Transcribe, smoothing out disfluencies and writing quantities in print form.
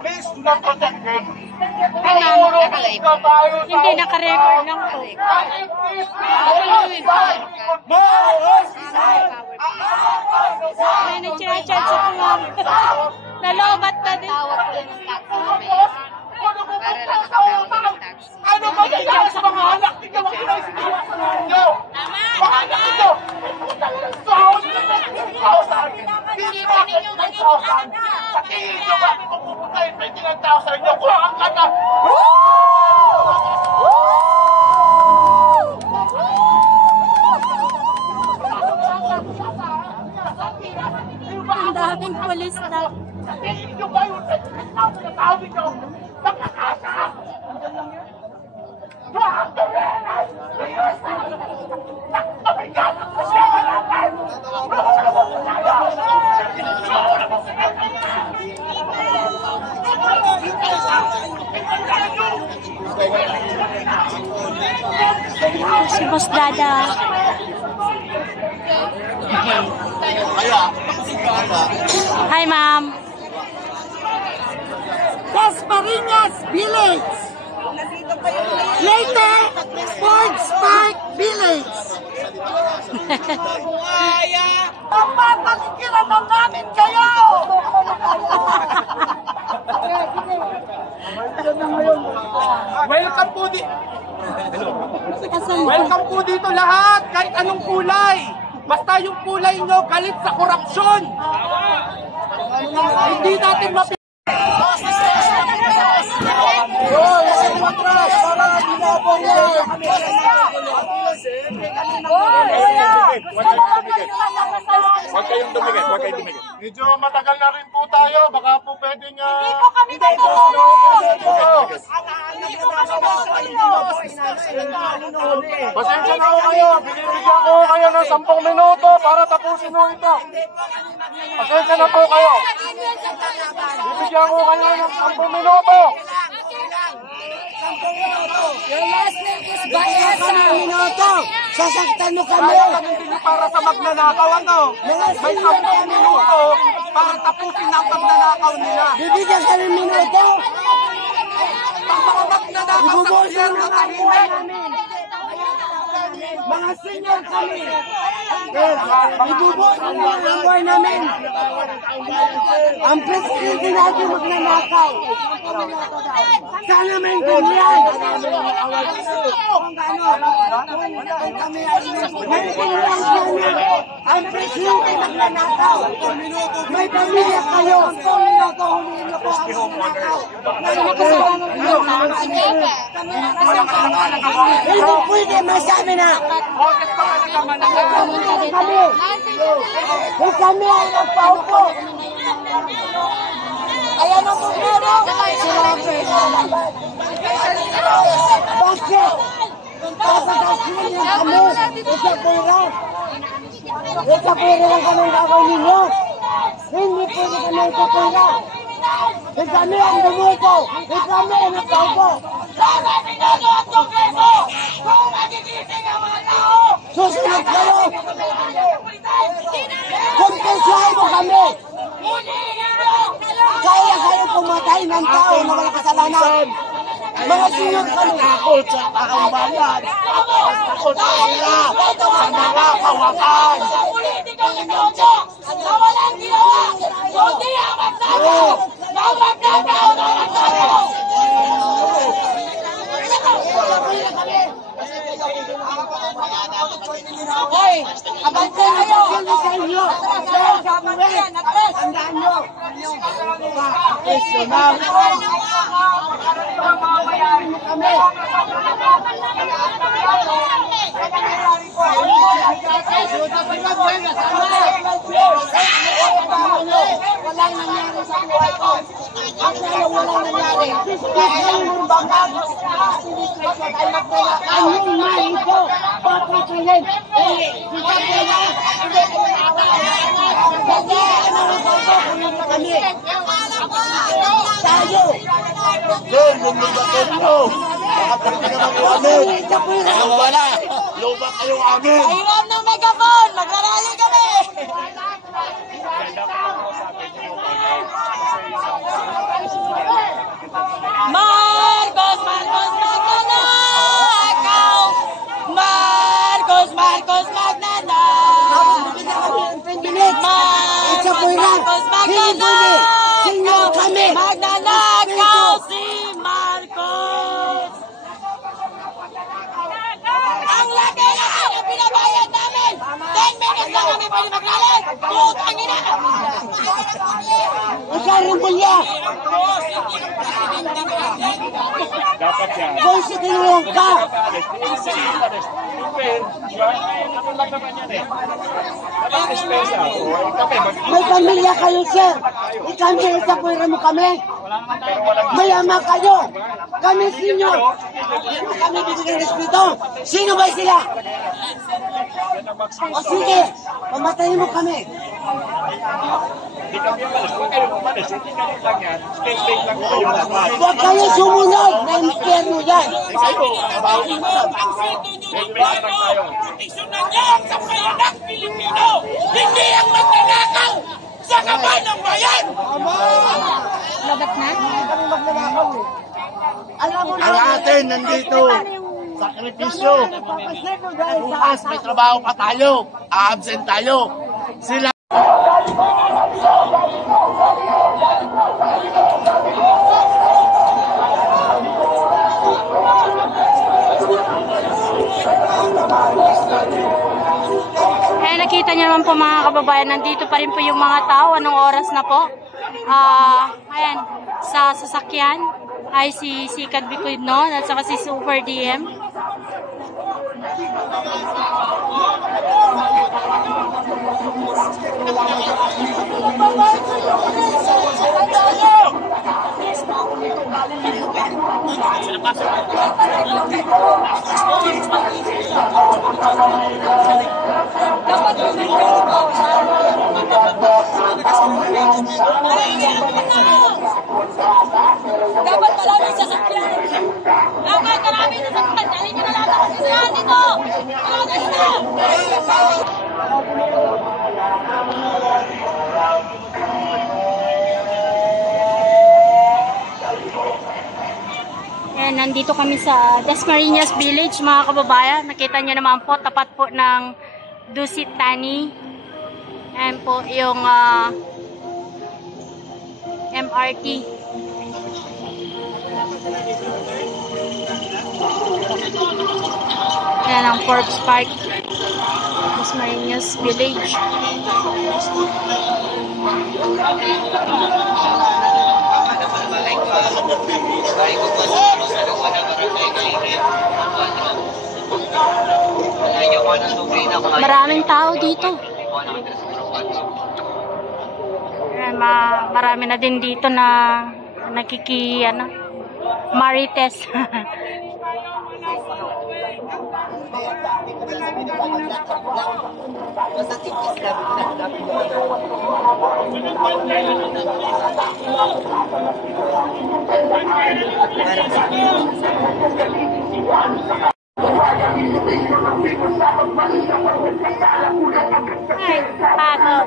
Please do not protect them. Hindi naka-record lang po. May nag-chat sa kumam. Nalobat na din. Ano ba nangyari sa mga anak? Hindi ka makinaysigawa sa ninyo. Mga anak ito. Hindi pa ninyo magiging sa tingin nyo ba pupuntahin 29,000 nyo? Kung ang kata. Ang daming polis na. Sa tingin nyo ba yung 29,000 na tawag nyo? Nakakasa! Ang Dorenas! Nabigalan sa siya natin! Si Boss Dada. Hi, ma'am. Casmarinas Village. Later, Sports Park Village. Papapalikiran na namin kayo! Welcome po Welcome po dito lahat, kahit anong kulay. Basta yung kulay nyo galit sa korupsyon. Hindi natin mapili. Huwag kayong dumikit, huwag kayong dumikit. Medyo matagal na rin po tayo, baka po pwedeng... Hindi po kami Pasensya na ho kayo, binibigyan ko kayo ng 10 minuto para tapusin ho ito. Pasensya na po kayo. Bibigyan ko kayo ng 10 minuto. Your last name is Bayasa. Minuto. Sasaktan mo kami. Kaya kami hindi para sa magnanakaw, ano? May 10 minuto para tapusin ang magnanakaw nila. Bibigyan ka ng minuto. Ang mga magnanakaw sa gobyerno tahimik. Mga senior kami. Ibubuo ang buhay namin. Ang presidente natin magnanakaw. Sana maintindihan. Ang presidente magnanakaw. May pamilya kayo. Humihin na po ang magnanakaw. Hindi pwede masabi na. Kami ang nagpaupo. Ayan ang bumero. Bakit? Kapag-asin niya kami. Isa pera. Isa pera lang kami ang gagawin ninyo. Hindi pwede kami isa pera. Kami ang bumuto. Kami ang nagpaupo. Sana minuto at kongreso! Kung nagigising ang mga tao! Susunod kayo! Kumpensahin mo kami! Kaya kayo pumatay ng tao na walang kasalanan! Mga sinod kami! Takot sa kakambayan! Takot sa sila! Sa mga kawakan! Sa politikang minuto na walang ginawa! Kundi ang magsagaw! Ang magnakaw na magsagaw! Hoy! Abante kayo! Tandaan nyo! Profesional! Kami! Walang nangyari sa buhay ko. Akala walang nangyari. Dahil yung bangag, anong mahal ko? Papakalin. Kita pala. Kami. Tayo. Yung lumibatin nyo! Nakapagpagin ang amin! Kayong wala! Lubak kayong amin! Ayun na megaphone! Magrarali ka Puira. Hindi pwede. Senyor kami. Magnanakaw si Marcos! Ang laki na ang binabayad namin! 10 minutes lang kami pwede magrally! Putang ina! Ikaw rin pulya. Dapat yan. Kung si tinulong ka. Ano lang naman yan eh. Walang respeto. May pamilya kayo, sir. Kami, sa puwera mo kami. Mayaman kayo. Kami, senyor. Kami bibigyan respeto. Sino ba sila? O sige, pamatayin mo kami. Hindi kami umalis. Huwag kayong umalis. Hindi kami lang yan. Stay lang kayo lahat. Huwag kayo sumunod na impyerno yan. Kayo, kabaho nyo naman. Stay lang tayo. Proteksyonan niyo ang sambayanang Pilipino! Hindi ang magnanakaw sa kaban ng bayan! Labat na? Alam mo na. Ang atin nandito. Sakripisyo. Bukas may trabaho pa tayo. A-absent tayo. Sila. Eh, nakita niyo naman po mga kababayan, nandito pa rin po yung mga tao. Anong oras na po? Ayan, sa sasakyan ay si Sikat Bicudnon at saka si Super DM. Dapat maraming sasakyan. Dapat maraming sasakyan. Dali nyo na lang ang sasakyan dito. Alas na. Ayan, nandito kami sa Dasmariñas Village, mga kababayan. Nakita nyo naman po, tapat po ng Dusit Tani. Ayan po yung MRT. Ayan ang Forbes Park, Dasmariñas Village. Maraming tao dito. Ayan, marami na din dito na marites. Ay, pagod.